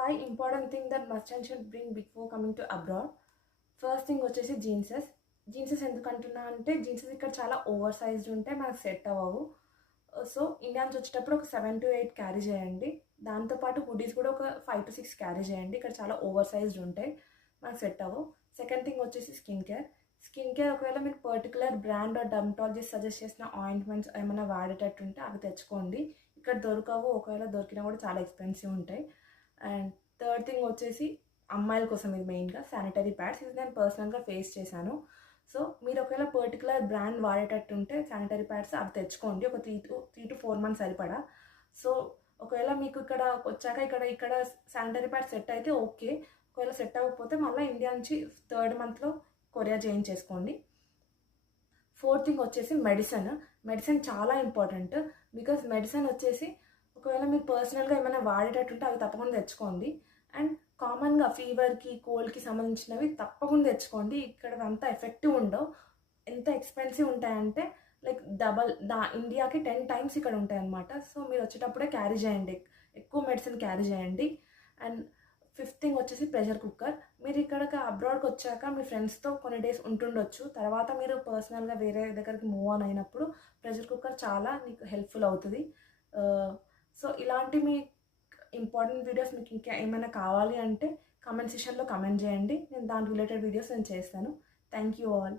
5 important thing that merchant should bring before coming to abroad. First thing వచ్చేసి జీన్సెస్ ఎందుకంటున్నా అంటే జీన్సెస్ ఇక్కడ చాలా ఓవర్ సైజ్డ్ ఉంటే మనకు సెట్ అవ్వవు. సో ఇండియా నుంచి వచ్చేటప్పుడు ఒక 7 to 8 క్యారీ చేయండి. దాంతోపాటు హుడీస్ కూడా ఒక 5 to 6 క్యారీ చేయండి. ఇక్కడ చాలా ఓవర్ సైజ్డ్ ఉంటాయి, మనకు సెట్ అవ్వవు. సెకండ్ థింగ్ వచ్చేసి స్కిన్ కేర్ ఒకవేళ మీకు particular brand or dermatologist suggest చేసిన ఆయింట్మెంట్స్ ఏమైనా వాడేటట్టు ఉంటే అవి తెచ్చుకోండి. ఇక్కడ దొరకవు, ఒకవేళ దొరికినా కూడా చాలా ఎక్స్పెన్సివ్ ఉంటాయి. అండ్ థర్డ్ థింగ్ వచ్చేసి అమ్మాయిల కోసం ఇది మెయిన్గా శానిటరీ ప్యాడ్స్. ఇది నేను పర్సనల్గా ఫేస్ చేశాను. సో మీరు ఒకవేళ పర్టికులర్ బ్రాండ్ వాడేటట్టు ఉంటే శానిటరీ ప్యాడ్స్ అవి తెచ్చుకోండి, ఒక 3 to 4 months సరిపడా. సో ఒకవేళ మీకు ఇక్కడ వచ్చాక ఇక్కడ శానిటరీ ప్యాడ్ సెట్ అయితే ఓకే, ఒకవేళ సెట్ అవ్వకపోతే మళ్ళీ ఇండియా నుంచి 3rd monthలో కొరియా చేయించేసుకోండి. ఫోర్త్ థింగ్ వచ్చేసి మెడిసిన్ చాలా ఇంపార్టెంట్. బికాజ్ మెడిసిన్ వచ్చేసి ఒకవేళ మీరు పర్సనల్గా ఏమైనా వాడేటట్టుంటే అవి తప్పకుండా తెచ్చుకోండి. అండ్ కామన్గా ఫీవర్కి కోల్డ్కి సంబంధించినవి తప్పకుండా తెచ్చుకోండి. ఇక్కడ అంత ఎఫెక్టివ్ ఉండవు, ఎంత ఎక్స్పెన్సివ్ ఉంటాయంటే లైక్ ఇండియాకి 10 times ఇక్కడ ఉంటాయి అన్నమాట. సో మీరు వచ్చేటప్పుడే క్యారీ చేయండి, ఎక్కువ మెడిసిన్ క్యారీ చేయండి. అండ్ ఫిఫ్త్ థింగ్ వచ్చేసి ప్రెషర్ కుక్కర్. మీరు ఇక్కడికి అబ్రాడ్కి వచ్చాక మీ ఫ్రెండ్స్తో కొన్ని డేస్ ఉంటుండొచ్చు, తర్వాత మీరు పర్సనల్గా వేరే దగ్గరికి మూవ్ ఆన్ అయినప్పుడు ప్రెషర్ కుక్కర్ చాలా మీకు హెల్ప్ఫుల్ అవుతుంది. సో ఇలాంటి మీ ఇంపార్టెంట్ వీడియోస్ మీకు ఇంకా ఏమైనా కావాలి అంటే కామెంట్ సెక్షన్లో కామెంట్ చేయండి, నేను దాని రిలేటెడ్ వీడియోస్ నేను చేస్తాను. Thank you all.